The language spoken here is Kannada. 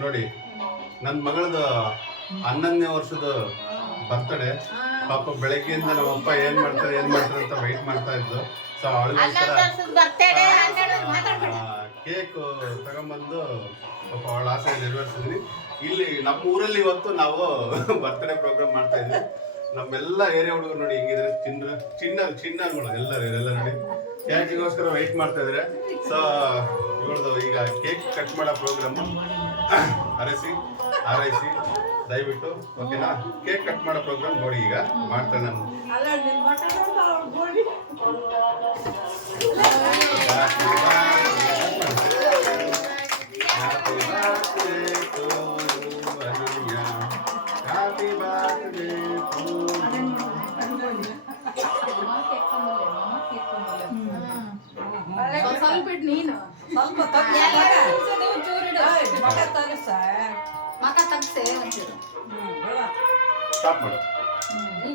ನೋಡಿ ನನ್ನ ಮಗಳದು ಹನ್ನೊಂದನೇ ವರ್ಷದ ಬರ್ತಡೆ ಪಾಪ ಬೆಳಗ್ಗೆಯಿಂದ ನಮ್ಮ ಅಪ್ಪ ಏನ್ ಮಾಡ್ತಾರೆ ಏನ್ ಮಾಡ್ತಾರೆ ಅಂತ ವೈಟ್ ಮಾಡ್ತಾ ಇದ್ದು. ಸೊ ಅವಳಿಗೋಸ್ಕರ ಬರ್ತಡೇ ಕೇಕ್ ತಗೊಂಬಂದು ಪಾಪ ಅವಳ ಆಸೆ ನೆರವೇರಿಸಿದ್ವಿ ಇಲ್ಲಿ ನಮ್ಮ ಊರಲ್ಲಿ ಇವತ್ತು ನಾವು ಬರ್ತ್ಡೇ ಪ್ರೋಗ್ರಾಮ್ ಮಾಡ್ತಾ ಇದ್ವಿ. ನಮ್ಮೆಲ್ಲ ಏರಿಯಾ ಹುಡುಗರು ನೋಡಿ ಹಿಂಗಿದ್ರೆ ಚಿನ್ನ ಚಿನ್ನ ಚಿನ್ನಗಳು ಎಲ್ಲರೂ ಎಲ್ಲ ನೋಡಿ. ಕ್ಯಾಚಿಗೋಸ್ಕರ ವೈಟ್ ಮಾಡ್ತಾ ಇದ್ರೆ. ಸೊ ಇವಳದು ಈಗ ಕೇಕ್ ಕಟ್ ಮಾಡೋ ಪ್ರೋಗ್ರಾಮ್ ಅರಸಿ ಆರೈಸಿ ದಯವಿಟ್ಟು ಓಕೆನಾ? ಕೇಕ್ ಕಟ್ ಮಾಡೋ ಪ್ರೋಗ್ರಾಮ್ ನೋಡಿ ಈಗ. ಮಾಡ್ತಾನೆ ನಾನು. ಸ್ವಲ್ಪ ನೀನು. ಸ್ವಲ್ಪ. ಮಗ ತಗಸ ಮಕ ತಗ್ಸೆ ಸ್ಟಾಪ್ ಮಾಡು.